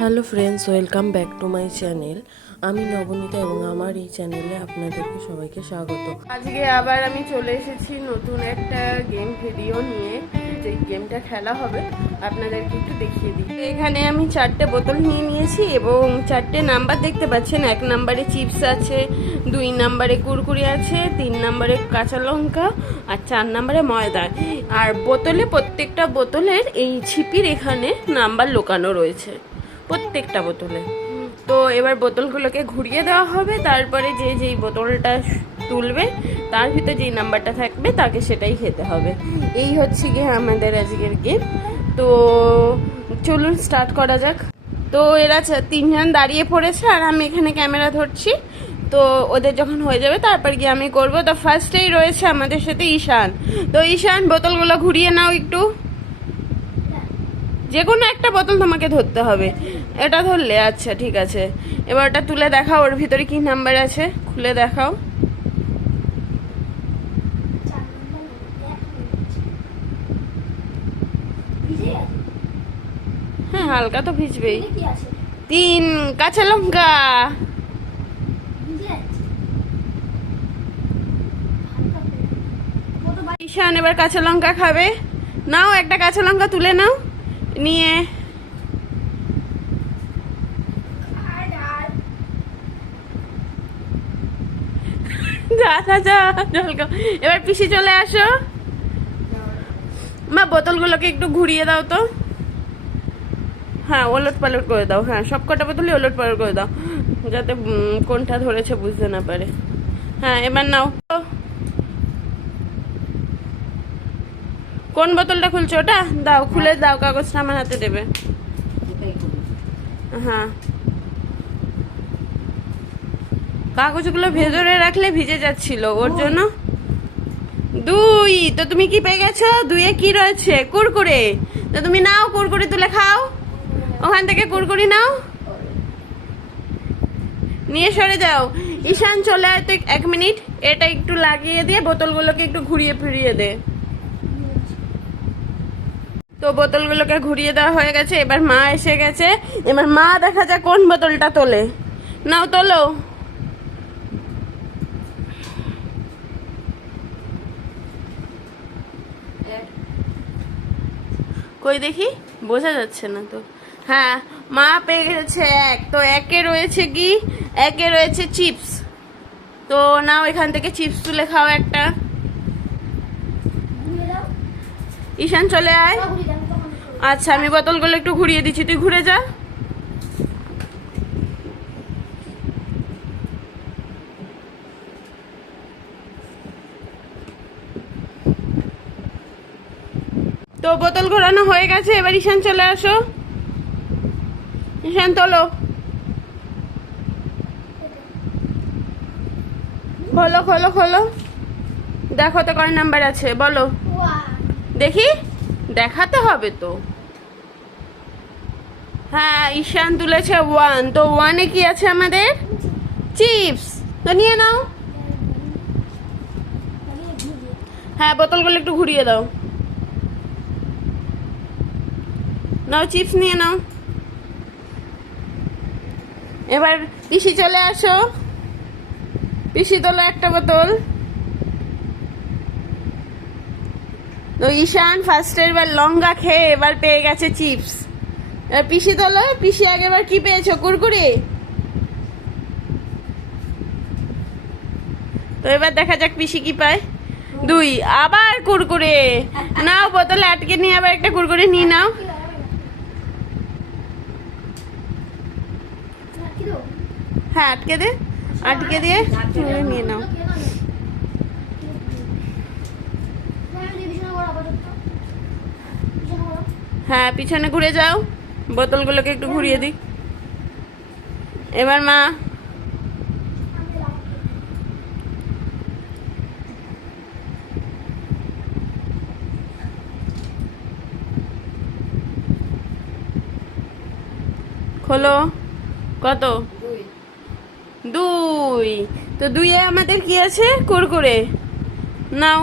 Hello friends, welcome back to my channel. আমি নবনীতা এবং আমার এই চ্যানেলে আপনাদেরকে সবাইকে স্বাগত। আজকে আবার আমি চলে এসেছি নতুন একটা গেম ভিডিও নিয়ে। যে গেমটা খেলা হবে, আপনাদেরকে একটু দেখিয়ে দিই। এখানে আমি চারটে বোতল নিয়ে নিয়েছি এবং চারটে নাম্বার দেখতে পাচ্ছেন। এক নাম্বারে চিপস আছে, দুই নাম্বারে কুরকুরি আছে, তিন নাম্বারে কাঁচা লঙ্কা আর চার নাম্বারে ময়দা। আর বোতলে, প্রত্যেকটা বোতলের এই ছিপির এখানে নাম্বার লোকানো রয়েছে। প্রত্যেকটা বোতলে। তো এবার বোতলগুলোকে ঘুরিয়ে দেওয়া হবে, তারপরে যে যেই বোতলটা তুলবে, তার ভিতরে যেই নাম্বারটা থাকবে, তাকে সেটাই খেতে হবে। এই হচ্ছে গিয়ে আমাদের আজকের গেম তো চলুন স্টার্ট করা যাক। তো এরা তিনজন দাঁড়িয়ে পড়েছে, আর আমি এখানে ক্যামেরা ধরছি। তো ওদের যখন হয়ে যাবে, তারপর গিয়ে আমি করব। তো ফার্স্টেই রয়েছে আমাদের সাথে ঈশান। তো ঈশান, বোতলগুলো ঘুরিয়ে নাও একটু। যে কোনো একটা বোতল তোমাকে ধরতে হবে। এটা ধরলে আচ্ছা ঠিক আছে। এবার ওটা তুলে দেখাও, ওর ভিতরে কি নাম্বার আছে? খুলে দেখাও। হ্যাঁ হালকা তো ভিজবেই। তিন, কাঁচা লঙ্কা। ঈশান, এবার কাঁচা লঙ্কা খাবে। নাও, একটা কাঁচা লঙ্কা তুলে নাও। নিয়ে। এবার পিসি চলে আসো। মা, বোতলগুলোকে একটু ঘুরিয়ে দাও তো। হ্যাঁ ওলট পালট করে দাও। হ্যাঁ সব কটা বোতলই ওলট পালট করে দাও। যাতে কোনটা ধরেছে বুঝতে না পারে। হ্যাঁ এবার নাও। কোন বোতলটা খুলছো ওটা? দাও খুলে দাও কাগজটা আমার হাতে দেবে। হ্যাঁ। কাগজগুলো ভেতরে রাখলে ভিজে যাচ্ছিল ওর জন্য। দুই তো তুমি কি পেয়ে গেছো? দুইয়ে কি রয়েছে? কুরকুরে। তো তুমি নাও কুরকুরি তুলে খাও। ওখান থেকে কুরকুরি নাও। নিয়ে সরে যাও। ঈশান চলে আয় তো এক মিনিট। এটা একটু লাগিয়ে দিয়ে বোতলগুলোকে একটু ঘুরিয়ে ফিরিয়ে দে। তো বোতলগুলোকে ঘুরিয়ে দেওয়া হয়ে গেছে, এবার মা এসে গেছে। এবার মা দেখা যায় কোন বোতলটা তোলে। নাও, তোলো। কই দেখি? বোঝা যাচ্ছে না তো। হ্যাঁ মা পেয়ে গেছে এক। তো একে রয়েছে কি? একে রয়েছে চিপস। তো নাও, এখান থেকে চিপস তুলে খাও একটা। ঈশান চলে আয়। আচ্ছা আমি বোতলগুলো একটু ঘুরিয়ে দিচ্ছি। তুই ঘুরে যা। তো বোতল ঘোরানো হয়ে গেছে, এবার ঈশান চলে আসো। ঈশান, তোলো। খোলো খোলো খোলো। দেখো তো কয় নাম্বার আছে, বলো। দেখি, দেখাতে হবে তো। হ্যাঁ ঈশান তুলেছে ওয়ান তো ওয়ানে কি আছে আমাদের? চিপস তো নিয়ে নাও। হ্যাঁ বোতলগুলো একটু ঘুরিয়ে দাও। নাও চিপস নিয়ে নাও। এবার পিসি চলে আসো। পিসি তোলো একটা বোতল। তো ঈশান ফার্স্টের বার লঙ্কা খেয়ে এবার পেয়ে গেছে চিপস এবার পিসি তোলো পিসি আগেবার কি পেয়েছ? কুরকুরি? তো এবার দেখা যাক পিসি কি পায়। দুই আবার কুরকুরে। নাও বোতলে আটকে নিয়ে আবার একটা কুরকুরে নিয়ে নাও। হ্যাঁ আটকে দে। আটকে দিয়ে নিয়ে নাও। হ্যাঁ পিছনে ঘুরে যাও। বোতলগুলোকে একটু ঘুরিয়ে দিই। এবার মা খোলো। কত? দুই। তো দুইয়ে আমাদের কি আছে? কুরকুরে। নাও।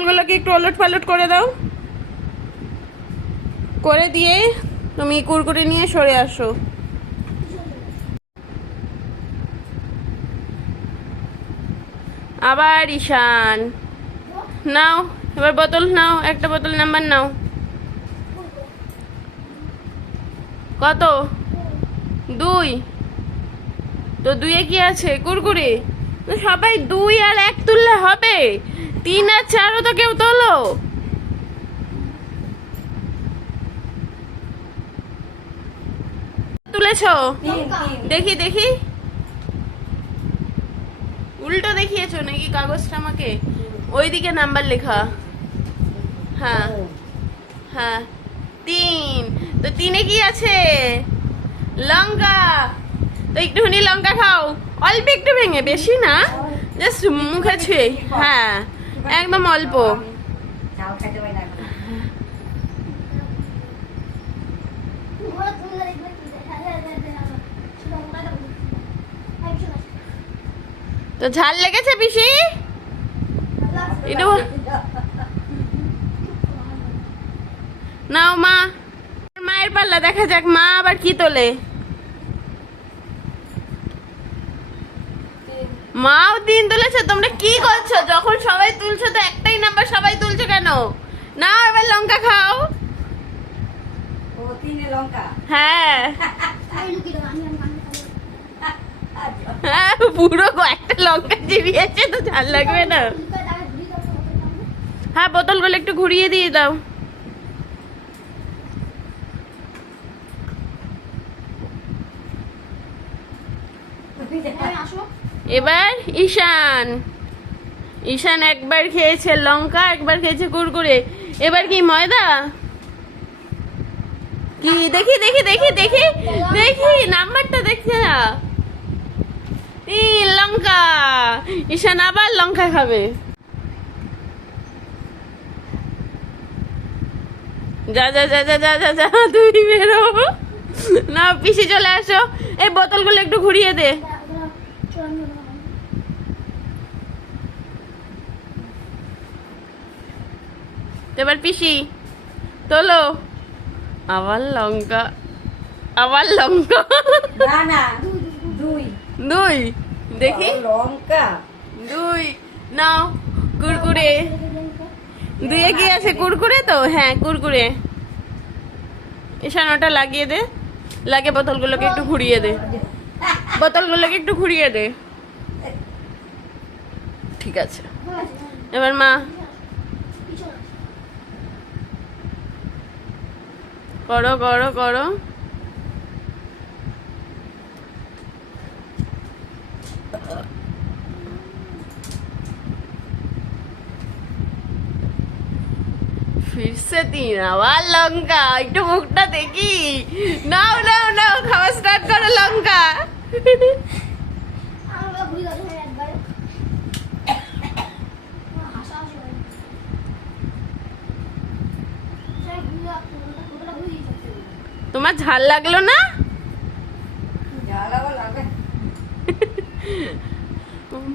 বোতলগুলোকে একটু ওলট পালট করে দাও। করে দিয়ে তুমি কুরকুরে নিয়ে সরে আসো। আবার ঈশান। নাও, এবার বোতল নাও, একটা বোতল নাম্বার নাও। কত? দুই। তো দুইয়ে কি আছে? কুরকুরে? সবাই দুই আর এক তুললে হবে। তিন আর চারও তো কেউ তোলো। তুলেছ? দেখি দেখি। উল্টো দেখিয়েছো নাকি কাগজটা আমাকে? ওইদিকে নাম্বার লেখা। হ্যাঁ। হ্যাঁ। তিন। তো তিনে কি আছে? লঙ্কা। তো একটুখানি লঙ্কা খাও। অল্প একটু ভেঙে, বেশি না জাস্ট মুখে ছুঁয়ে হ্যাঁ একদম অল্প। তো ঝাল লেগেছে পিসি? নাও মা। মায়ের পাল্লা দেখা যাক, মা আবার কি তোলে? মাও তিন তুলেছে তোমরা কি করছ? যখন সবাই তুলছো তো একটাই নাম্বার সবাই তুলছো কেন? না এবার লঙ্কা খাও। ও হ্যাঁ। হ্যাঁ পুরো একটা লঙ্কা চিবিয়েছে তো ঝাল লাগবে না। হ্যাঁ বোতলগুলো একটু ঘুরিয়ে দিয়ে দাও। এবার ঈশান। ঈশান একবার খেয়েছে লঙ্কা, একবার খেয়েছে কুরকুরে। এবার কি ময়দা? কি? দেখি দেখি দেখি দেখি দেখি, নাম্বারটা দেখে না। লঙ্কা। ঈশান আবার লঙ্কা খাবে। যা যা যা যা যা যা যা, তুই বেরো। না, পিসি চলে আসো। এই বোতলগুলো একটু ঘুরিয়ে দে। এবার পিসি তোলো। আবার লঙ্কা আবার লঙ্কা। না না দুই। দুই দেখি। লঙ্কা। দুই নাও কুরকুরে। দুইয়ে কি আছে কুরকুরে তো? হ্যাঁ কুরকুরে। ঈশান ওটা লাগিয়ে দে। লাগে বোতলগুলোকে একটু ঘুরিয়ে দে। বোতলগুলোকে একটু ঘুরিয়ে দে। ঠিক আছে। এবার মা করো করো করো। ফিরছে তিন আবার লঙ্কা। একটু মুখটা দেখি। নাও নাও নাও, খাওয়া স্টার্ট করো লঙ্কা। তোমার ঝাল লাগল না?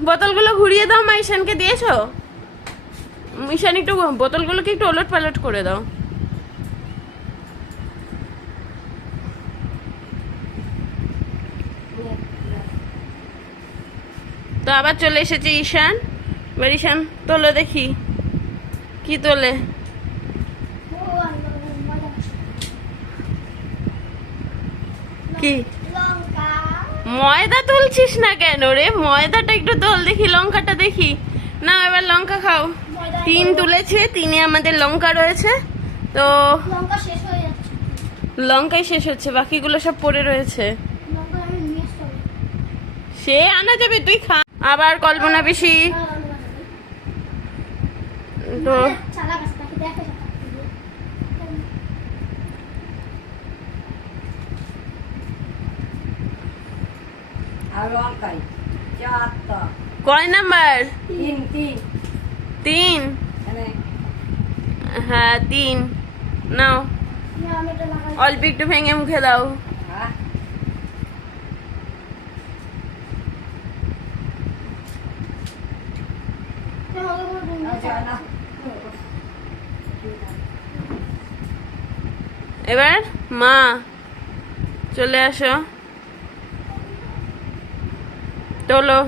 বোতলগুলো ঘুরিয়ে দাও মা ঈশানকে দিয়েছ? ঈশান একটু বোতলগুলোকে একটু ওলট পালট করে দাও। তো আবার চলে এসেছে ঈশান। এবার ঈশান তোলো দেখি। কি তোলে? কি? ময়দা তুলছিস না কেন রে? ময়দাটা একটু তোল দেখি লঙ্কাটা দেখি। না এবার লঙ্কা খাও। তিন তুলেছে তিনে আমাদের লঙ্কা রয়েছে। তো হয়ে লঙ্কাই শেষ হচ্ছে বাকিগুলো সব পড়ে রয়েছে। সে আনা যাবে তুই খা। আবার কল্পনা বেশি তো চালা গাছ তাকে দেখে আর লঙ্কাই চারটা কয় নাম্বার? তিন তিন। তিন? হ্যাঁ তিন। নাও। অল্প একটু ভেঙে মুখে দাও। হ্যাঁ। এবার মা চলে আসো। তোলো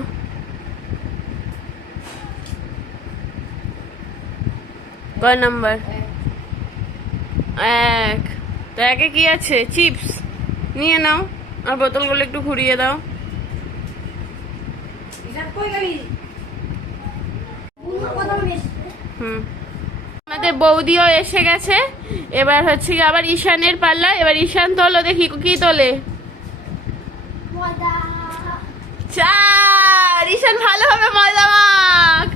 কয় নাম্বার এক। তো একে কি আছে? চিপস নিয়ে নাও। আর বোতলগুলো একটু ঘুরিয়ে দাও। হুম। আমাদের বৌদিও এসে গেছে। এবার হচ্ছে আবার ঈশানের পাল্লা। এবার ঈশান তোলো দেখি কি তোলে। চার। ঈশান ভালোভাবে মজা মাখ।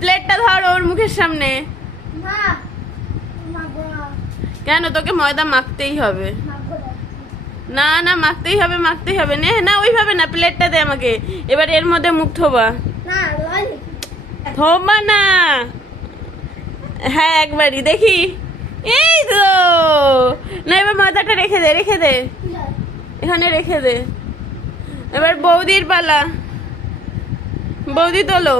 প্লেটটা ধর ওর মুখের সামনে। কেন? তোকে ময়দা মাখতেই হবে। না না মাখতেই হবে মাখতেই হবে। নে না ওইভাবে না প্লেটটা দে আমাকে। এবার এর মধ্যে মুখ থোবা না থোবা না। হ্যাঁ একবারই দেখি। এই তো। না এবার ময়দাটা রেখে দে রেখে দে। এখানে রেখে দে। এবার বৌদির পালা। বৌদি তোলো।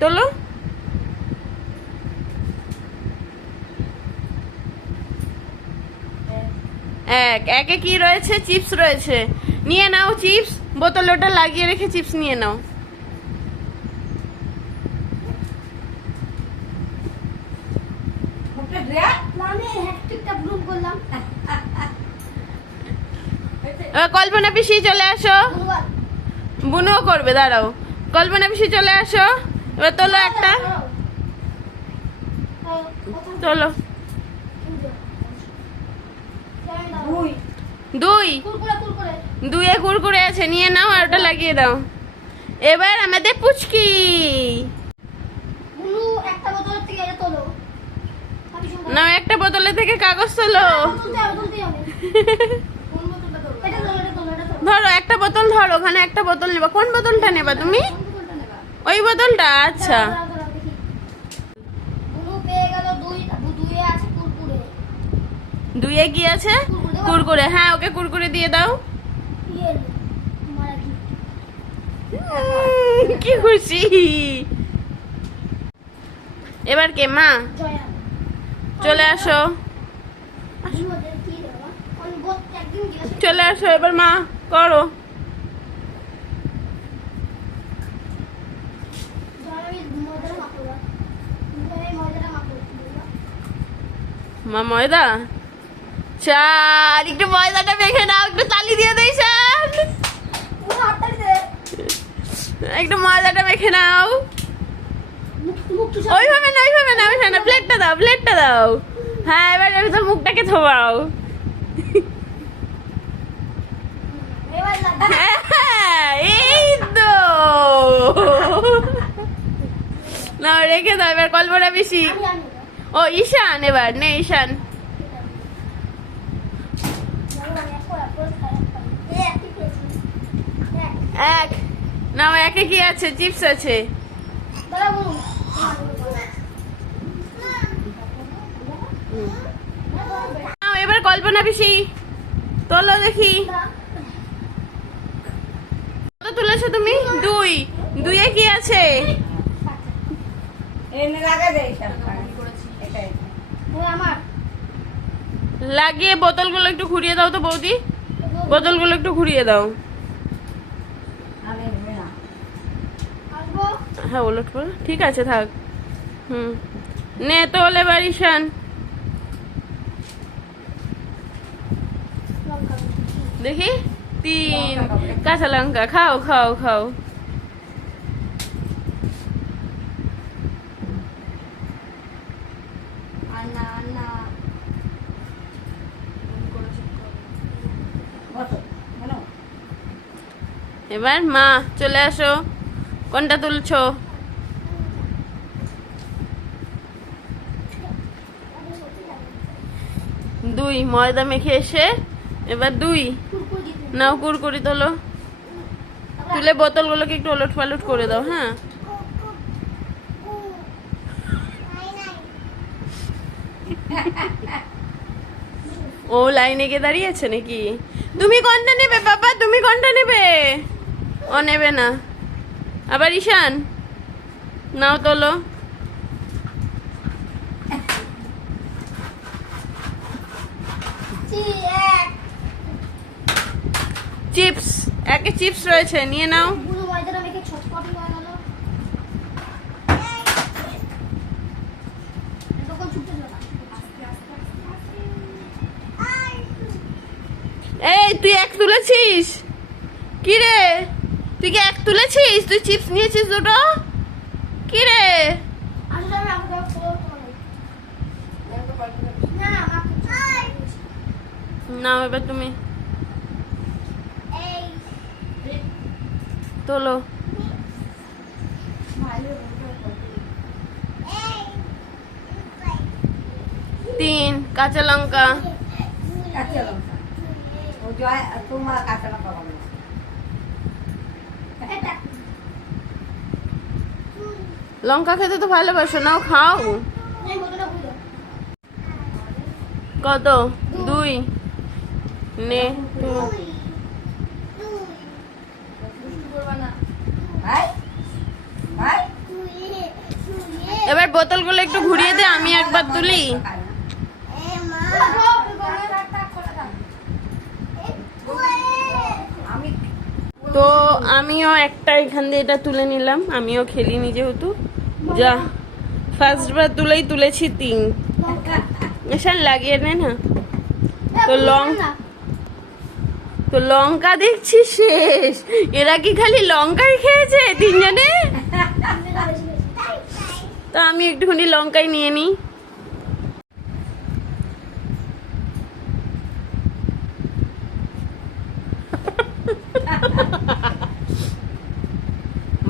তোলো। এক। একে কি রয়েছে? চিপস রয়েছে। নিয়ে নাও চিপস। বোতলে ওটা লাগিয়ে রেখে চিপস নিয়ে নাও। ধুয়া আমি হ্যাটট্রিকটা করলাম। এবার কল্পনা পিসি চলে আসো। বুনুও করবে দাঁড়াও। কল্পনা পিসি চলে আসো। এবার তোলো একটা। তোলো। দুই। দুয়ে কুরকুরে আছে নিয়ে নাও আর ওটা লাগিয়ে দাও। এবার আমাদের পুচকি। বুনু একটা বোতলে থেকে কাগজ তোলো। ধরো, একটা বোতল ধরো, ওখানে একটা বোতল নেবা। কোন বোতলটা নেবা তুমি? ওই বোতলটা? আচ্ছা। দুইয়ে কি আছে? কুরকুরে। হ্যাঁ ওকে কুরকুরে দিয়ে দাও। কি খুশি। এবার কে? মা? চলে আসো। চলে আসো এবার মা করো। মা ময়দা? চাল একটু ময়দাটা মেখে নাও একটু তালি দিয়ে দেই একটু ময়দাটা মেখে নাও। ওইভাবে না ওইভাবে না ওইভাবে না। প্লেটটা দাও প্লেটটা দাও। হ্যাঁ এবার এর ভিতর মুখটাকে থোবাও হ্যাঁ, এই তো। না রেখে দাও এবার কল্পনা বেশি। আমি আমি ও ঈশান এবার নে ঈশান। এক। না ও একে কি আছে? চিপস আছে। এবার কল্পনা পিসি, তোলো দেখি। কত তুলেছো তুমি? দুই। দুইয়ে কি আছে? লাগিয়ে বোতলগুলো একটু ঘুরিয়ে দাও তো বৌদি। বোতলগুলো একটু ঘুরিয়ে দাও আমি হবে না আসব হ্যাঁ ওলট পালট। ঠিক আছে, থাক। হুম। নে তোল এবার ঈশান দেখি? তিন। কাঁচা লঙ্কা। খাও খাও খাও। এবার মা, চলে আসো। কোনটা তুলছো? দুই, ময়দা মেখে এসে এবার দুই। নাও, কুরকুরি তোলো। তুলে বোতলগুলোকে একটু ওলট পালট করে দাও হ্যাঁ। ও লাইনে গিয়ে দাঁড়িয়েছে নাকি? তুমি কোনটা নেবে, বাবা? তুমি কোনটা নেবে? ও নেবে না। আবার ঈশান নাও তোলো। চিপস একে চিপস রয়েছে নিয়ে নাও। এই তুই এক তুলেছিস? কি রে? তুই কি এক তুলেছিস? তুই চিপস নিয়েছিস দুটো? কি রে। না, এবার তুমি। তোলো। তিন কাঁচা লঙ্কা। কাঁচা লঙ্কা। তোমার কাঁচা লঙ্কা। লঙ্কা খেতে তো ভালোবাসো নাও খাও। কত? দুই। নে এবার বোতলগুলো একটু ঘুরিয়ে দে আমি একবার তুলি খায় না। আমি তো আমিও একটা এখান দিয়ে এটা তুলে নিলাম। আমিও খেলিনি যেহেতু। যা ফার্স্ট বার তুলেই তুলেছি তিন। এসার লাগিয়ে নে না। তো লং তো লঙ্কা দেখছি শেষ। এরা কি খালি লঙ্কাই খেয়েছে তিনজনে? তো আমি একটুখানি লঙ্কাই নিয়ে নিই।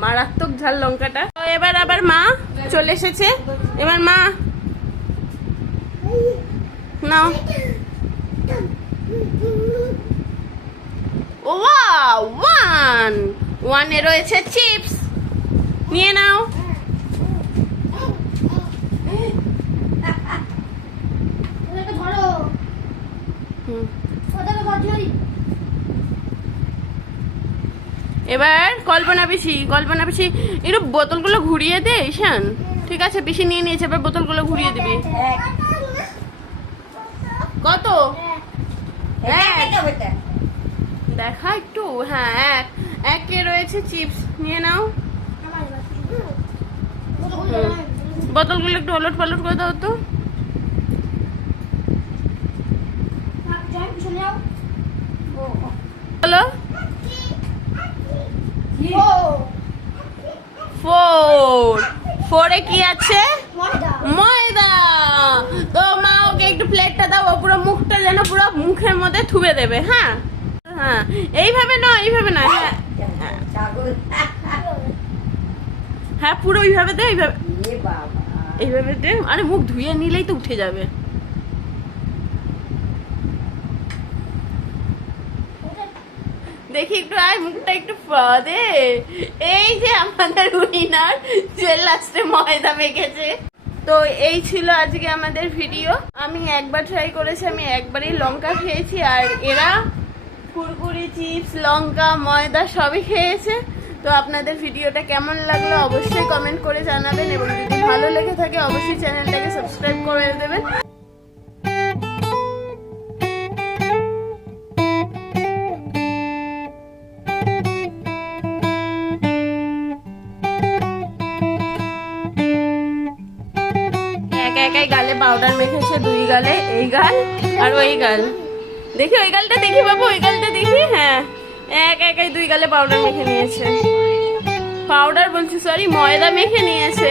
মারাত্মক ঝাল লঙ্কাটা। তো এবার আবার মা চলে এসেছে। এবার মা, নাও। ওয়া ওয়ান। ওয়ানে রয়েছে চিপস। নিয়ে নাও ওদেরকে ধরো। হুম। ওদেরকে ধর, ধরি। এবার কল্পনা পিসি কল্পনা পিসি একটু বোতলগুলো ঘুরিয়ে দে ঈশান। ঠিক আছে পিসি নিয়ে নিয়েছে এবার বোতলগুলো ঘুরিয়ে দিবি। কত। দেখা একটু? হ্যাঁ এক। একে রয়েছে চিপস। নিয়ে নাও। বোতলগুলো একটু ওলট পালট করে দাও তো। হ্যাঁ, জয়, পিছনে যাও। ও, ও। হলো কি? ও, ফোর ফোরে কি আছে? ময়দা। ময়দা। তো মা ওকে একটু প্লেটটা দাও পুরো মুখটা যেন পুরো মুখের মধ্যে থুবে দেবে হ্যাঁ? হ্যাঁ। এইভাবে নয় এইভাবে না হ্যাঁ। হ্যাঁ পুরো এইভাবে দে এইভাবে। এইভাবে দে। আরে মুখ ধুয়ে নিলেই তো উঠে যাবে। দেখি একটু, আয় মুখটা একটু দে। এই যে আমাদের উইনার যে লাস্টে ময়দা মেখেছে। তো এই ছিল আজকে আমাদের ভিডিও আমি একবার ট্রাই করেছি, আমি একবারই লঙ্কা খেয়েছি, আর এরা কুরকুরি চিপস লঙ্কা, ময়দা সবই খেয়েছে। তো আপনাদের ভিডিওটা কেমন লাগল অবশ্যই কমেন্ট করে জানাবেন, এবং যদি ভালো লেগে থাকে, অবশ্যই চ্যানেলটাকে সাবস্ক্রাইব করে দেবেন। পাউডার দুই গালে, এই গাল আর ওই গাল। দেখি ওই গালটা দেখি বাবু, ওই গালটা দেখি? হ্যাঁ। এক একাই দুই গালে পাউডার মেখে নিয়েছে। পাউডার বলছি সরি ময়দা মেখে নিয়েছে।